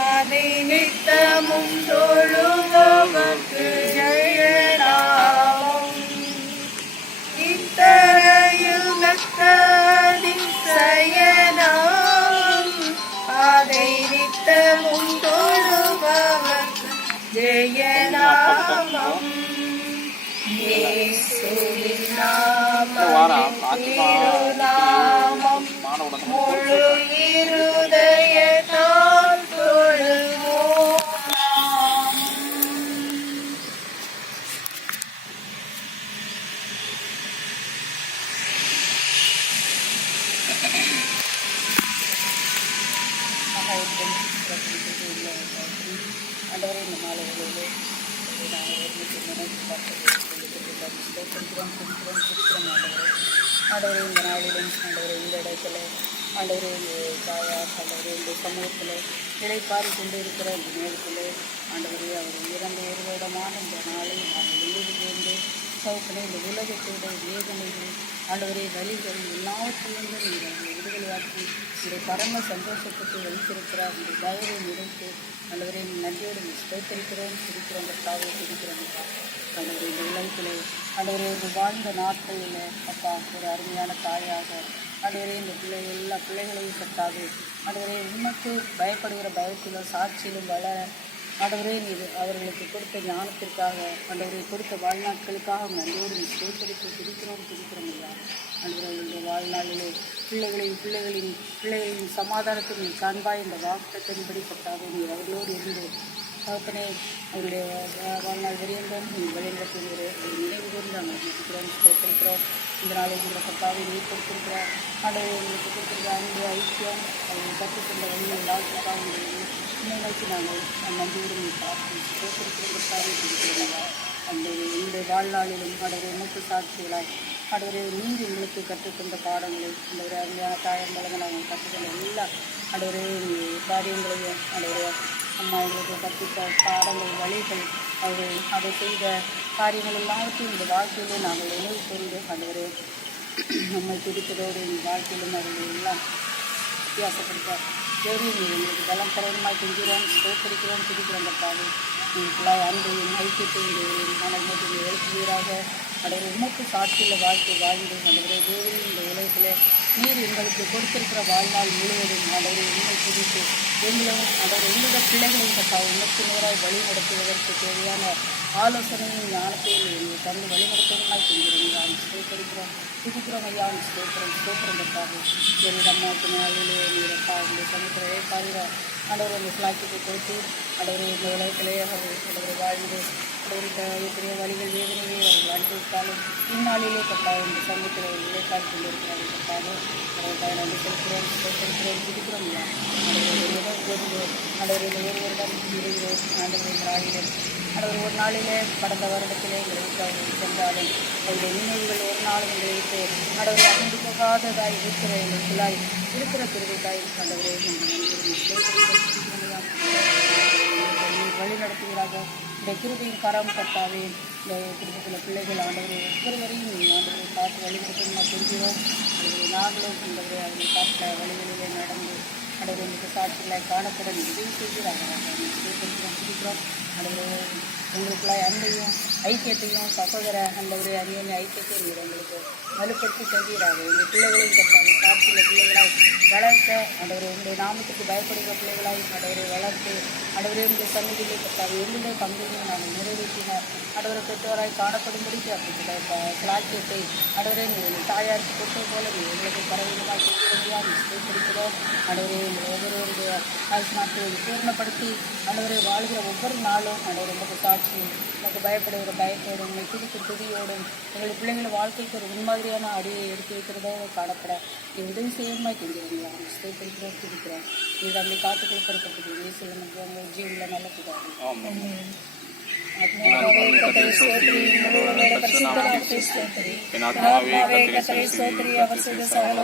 அதை நித்தமும் தொழுபவர்க்கு ஜெயநாமம். இத்தரையில் அதிசயநாமம் அதை நித்தமும் தொழுபவர்க்கு ஜெயநாமம். இயேசுவின் நாமம் திருநாமம் முழு இருதயத்தால் தொழுவோம். ஆண்டவரே, இந்த நாள் வேளையிலே நாங்கள் ஒருமித்து நினைத்து பார்த்தோம். ஆண்டவரே, இந்த நாளிலும் ஆண்டவரே, இந்த இடத்துல ஆண்டவரே, தாயார் ஆண்டவரே, இந்த சமூகத்தில் இழைப்பாரி கொண்டு இருக்கிற இந்த நேரத்தில் ஆண்டவரே, அவர் இறந்து ஒரு வருடமான இந்த நாளை நாங்கள் எழுதி கொண்டு சவுக்கனை இந்த உலகத்தோட வேதனைகள் ஆண்டவரே, வழிகள் எல்லாவற்றிலிருந்து நீங்கள் விடுதலையாக்கி இந்த பரம சந்தோஷத்துக்கு வைத்திருக்கிறார். இந்த தயவை நினைத்து ஆண்டவரே, நன்றியோடு ஸ்தோத்திரிக்கிறோம், சிரிக்கிறோம், கர்த்தாவே சிரிக்கிறோம். ஆண்டவரே, இந்த உலகத்திலே ஆண்டவரே, ஒரு வாழ்ந்த நாட்களில் அப்பா ஒரு அருமையான தாயாக ஆண்டவரே, இந்த எல்லா பிள்ளைகளையும் கர்த்தாவே ஆண்டவரே, உமக்கு பயப்படுகிற பயத்திலும் சாட்சியிலும் வளர ஆண்டவரே, நீர் அவர்களுக்கு கொடுத்த ஞானத்திற்காக ஆண்டவரை கொடுத்த வாழ்நாட்களுக்காக நன்றியோடு ஸ்தோத்திரித்து சிரிக்கிறோம் ஐயா. ஆண்டவரே, இந்த வாழ்நாளிலே பிள்ளைகளின் சமாதானத்தில் நீ காண்பாய் இந்த வாக்குத்தத்தின்படி கர்த்தாவே நீர் அவர்களோடு இருந்து தகப்பனே அவருடைய வாழ்நாள் வரையங்கும் நீங்கள் வழிநடத்துகிற நினைவு கூர்ந்து நாங்கள் இருக்கிறோம், ஸ்தோத்திரிக்கிறோம். இந்த நாளில் உங்களை கர்த்தாவை நீர் கொடுத்திருக்கிறார். ஆண்டவரை உங்களுக்கு கொடுத்திருக்கிற அன்பு ஐக்கியம் அவர்கள் கற்றுக்கொண்ட வழியை எல்லாத்துக்காக உண்மை நோக்கி நாங்கள் நன்றியோடு நீ பார்த்து ஸ்தோத்திரிக்கிறோம், கர்த்தாவை கொடுக்கிறோம். அந்த இந்த வாழ்நாளிலும் ஆண்டவரை மூக்கு சாட்சிகளாய் ஆண்டவரை நீர் எங்களுக்கு கற்றுக்கொண்ட பாடங்களை இந்த ஒரு அருமையான தாயம்பலங்க நாங்கள் கற்றுக்கொண்ட எல்லா ஆண்டவரே காரியங்களையும் ஆண்டவரே அம்மா எங்களுக்கு கற்பித்த பாடங்கள் வழிகள் அவர்கள் அதை செய்த காரியங்கள் எல்லாவற்றையும் இந்த வாழ்க்கையிலே நாங்கள் நினைவு கூர்ந்து ஆண்டவரே நம்மை துடிப்பதோடு இந்த வாழ்க்கையிலும் அவர்கள் எல்லாம் வித்தியாசப்படுத்த தேடி எங்களுக்கு பலம் தரமாய் செஞ்சுகிறோம், ஸ்தோத்திரிக்கிறோம், துடிக்கிறோம். கர்த்தாவே நீங்களாய் அன்பையும் ஐக்கியத்தையும் மனம் போட்டு எழுப்புவீராக. அடைய உமக்கு சாட்சியில் வாழ்க்கை வாழ்ந்து ஆண்டவரே தேவரின் இந்த உலகத்தில் நீர் எங்களுக்கு கொடுத்திருக்கிற வாழ்நாள் முழுவதும் ஆண்டவரை உண்மை துதித்து எங்களும் ஆண்டவர் எங்களோட பிள்ளைகளையும் கட்டால் உமக்கு நேராக வழி நடத்துவதற்கு தேவையான ஆலோசனையும் ஞானத்தையும் எங்கள் தந்து வழிநடத்தணுமாய் செஞ்சிருந்தால் ஸ்தோத்திரிக்கிறோம், துதிக்கிறோம் ஐயா, ஸ்தோத்திரம் கட்டாக எங்கள் அம்மாவுக்கு நாளிலே நீரப்பா இந்த சமூகத்திலே பாருங்க ஆண்டவர் அந்த சிலாக்கியத்தை கொடுத்து ஆண்டவர் இந்த உலகத்திலே அவர் வாழ்ந்து அவருக்கு எத்தனையோ வழிகள் வேதனையை அவர்கள் அனுபவித்தாலும் இந்நாளிலே கட்டாயம் இந்த சமூகத்தில் இழைக்கால் கொண்டிருக்கிறார்கள். கட்டாக அவருக்காக நன்றி செலுத்துகிறோம், துதிக்கிறோம் ஐயா. ஆண்டவர் இந்த ஒரு வருடம் இருக்கிறோம். ஆண்டவர் இந்த நாளிலே ஆண்டவர் ஒரு நாளிலே கடந்த வருடத்திலே எங்களுக்கு அவர்கள் சென்றாலும் அவருடைய நினைவுகள் ஒரு நாளும் எங்களுக்கு ஆண்டவரை அகண்டு போகாததாய் இருக்கிற எங்களுக்குள்ளாய் இருக்கிற திருவிழாய் ஆண்டவரே வழி நடத்துகிறாங்க. இந்த கிருபையின் கரம் கட்டாவே இந்த குடும்பத்தில் பிள்ளைகள் ஆண்டவரை ஒவ்வொருவரையும் ஆண்டவரை பார்த்து வழிநடத்தும் நான் செஞ்சுவோம். நாங்களும் ஆண்டவரை அவர்களை காட்ட வழிகளிலே நடந்து ஆண்டவரை உங்களுக்கு சாட்சிகளை காணப்பட உதவி செய்கிறாங்க. பிடிக்கிறோம் ஆண்டவரை உங்களுக்குள்ளாய் அன்பையும் ஐக்கியத்தையும் சகோதர ஆண்டவரை அந்நிய ஐக்கியத்தையும் நீர் எங்களுக்கு வலுப்படுத்தி செல்கிறாங்க. எங்கள் பிள்ளைகளையும் கட்டாங்க சாட்சியில் பிள்ளைகளாய் வளர்க்க ஆண்டவரை உங்களுடைய நாமத்துக்கு பயப்படுகிற பிள்ளைகளாய் ஆண்டவரை வளர்த்து ஆண்டவரே இந்த சந்நிதியிலே கட்டாங்க எங்களுடைய பங்கையும் நாங்கள் நிறைவேற்றின ஆண்டவரை பெற்றோராய் காணப்படும்படிக்கு அப்படிப்பட்ட சாட்சியத்தை ஆண்டவரே நீங்கள் தாயாருக்கு கொடுத்தது போல நீங்கள் எங்களுக்கு பரவீனமாக செய்கிறோம் ஸ்தோத்திரிக்கிறோம். ஆண்டவரே எங்கள் ஒவ்வொருவருடைய ஆயுஷ் நாட்களை பூர்ணப்படுத்தி ஆண்டவரை வாழ்கிற ஒவ்வொரு நாளும் ஆண்டவர் உங்களுக்கு சாட்சி நமக்கு பயப்படுகிற பயத்தோடும் உங்களை துதிக்கும் துதியோடும் எங்கள் பிள்ளைகள் வாழ்க்கைக்கு ஒரு முன்மாதிரியான அடியை எடுத்து வைக்கிறதோடு காணப்பட நீ உதவி செய்யணுமா செஞ்சுருங்க. ஸ்தோத்திரிக்கிறோம், துதிக்கிறோம். இது அப்படி காத்து கொடுக்கறதுக்கு இயேசுவின் ஜீவன்ல நல்ல பிதாவே. அவர் செய்த சகல